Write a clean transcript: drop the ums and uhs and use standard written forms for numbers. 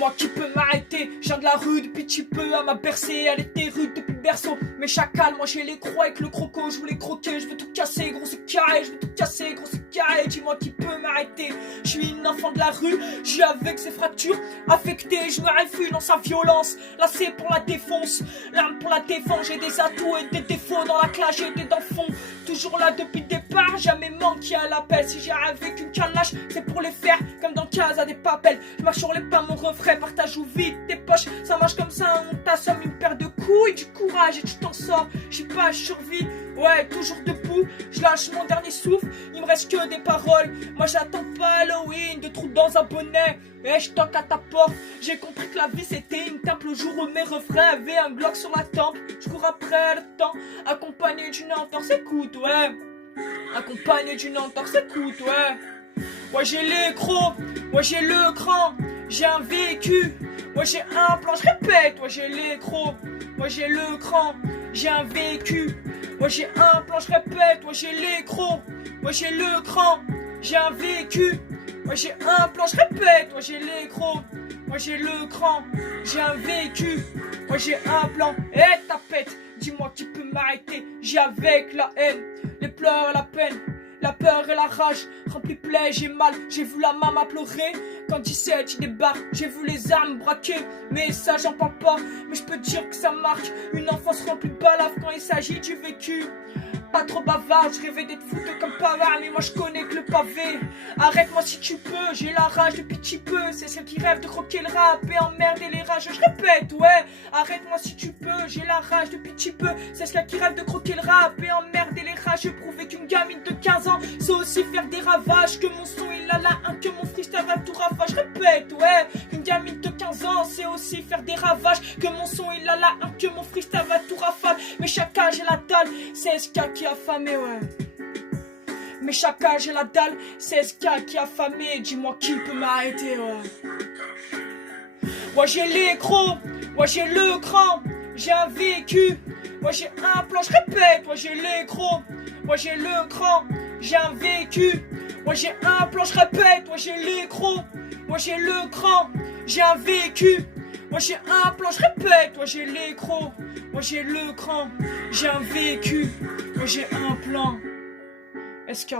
Dis-moi qui peut m'arrêter. Je viens de la rue depuis petit peu, elle m'a bercé, elle était rude depuis le berceau. Mais chacal, moi j'ai les crocs avec le croco, je voulais croquer, je veux tout casser, gros c'est carré, je veux tout casser, gros c'est carré. Dis-moi qui peut m'arrêter. Je suis une enfant de la rue, je suis avec ses fractures affectées, je me réfugie dans sa violence. Là c'est pour la défonce, l'arme pour la défense, j'ai des atouts et des défauts dans la classe, j'ai des dents fond. Toujours là depuis le départ, jamais manqué à l'appel. Si j'arrive avec une canache, c'est pour les faire comme dans Casa des papels. Je marche sur les pas, mon refrain, partage ou vide tes poches. Ça marche comme ça, on t'assomme une paire de couilles, du courage et tu t'en sors. J'suis pas, je survis, ouais, toujours debout. Je lâche mon dernier souffle, il me reste que des paroles. Moi j'attends pas Halloween, de trous dans un bonnet. Et je toque à ta porte, j'ai compris que la vie c'était une temple. Le jour où mes refrains avaient un Glock sur la tempe. Je cours après le temps, accompagné d'une entorse, écoute, ouais. Accompagné d'une entorse, écoute, ouais. Moi j'ai les crocs, moi j'ai le cran, j'ai un vécu, moi j'ai un plan, je répète, moi j'ai les crocs, moi j'ai le cran, j'ai un vécu, moi j'ai un plan, je répète, moi j'ai les crocs, moi j'ai le cran, j'ai un vécu, moi j'ai un plan, je répète, moi j'ai les crocs, moi j'ai le cran, j'ai un vécu, moi j'ai un plan, et tapette, dis-moi qui peut m'arrêter, j'ai avec la haine, les pleurs et la peine. La peur et la rage, rempli plaie, j'ai mal, j'ai vu la maman pleurer. Quand 17 il débarque, j'ai vu les armes braquer. Mais ça j'en parle pas, mais je peux dire que ça marque. Une enfance remplie de balafres quand il s'agit du vécu. Pas trop bavard, je rêvais d'être foutu comme Pavard, mais moi je connais que le pavé. Arrête-moi si tu peux, j'ai la rage depuis petit peu. C'est celle qui rêve de croquer le rap et emmerder les rageux. Je répète, ouais, arrête-moi si tu peux, j'ai la rage depuis petit peu. C'est celle qui rêve de croquer le rap et emmerder les rageux. Prouver qu'une gamine de 15 ans, c'est aussi faire des ravages. Que mon son il a la un, que mon freestyle va tout ravage. Je répète, ouais, qu'une gamine de 15 ans, c'est aussi faire des ravages. Que mon son il a la un, que mon freestyle va tout rafale. Mais chaque âge et la dalle, c'est SK qui a affamé, ouais. Mais chaque âge et la dalle, c'est SK qui a affamé. Dis-moi qui peut m'arrêter, ouais. Moi j'ai les crocs, moi j'ai le cran, j'ai un vécu, moi j'ai un plan, je répète, moi j'ai les crocs, moi j'ai le cran, j'ai un vécu, moi j'ai un plan, je répète, moi j'ai les crocs, moi j'ai le cran, j'ai un vécu, moi j'ai un plan, je répète, moi j'ai les crocs, moi j'ai le cran, j'ai un vécu, moi j'ai un plan. SK.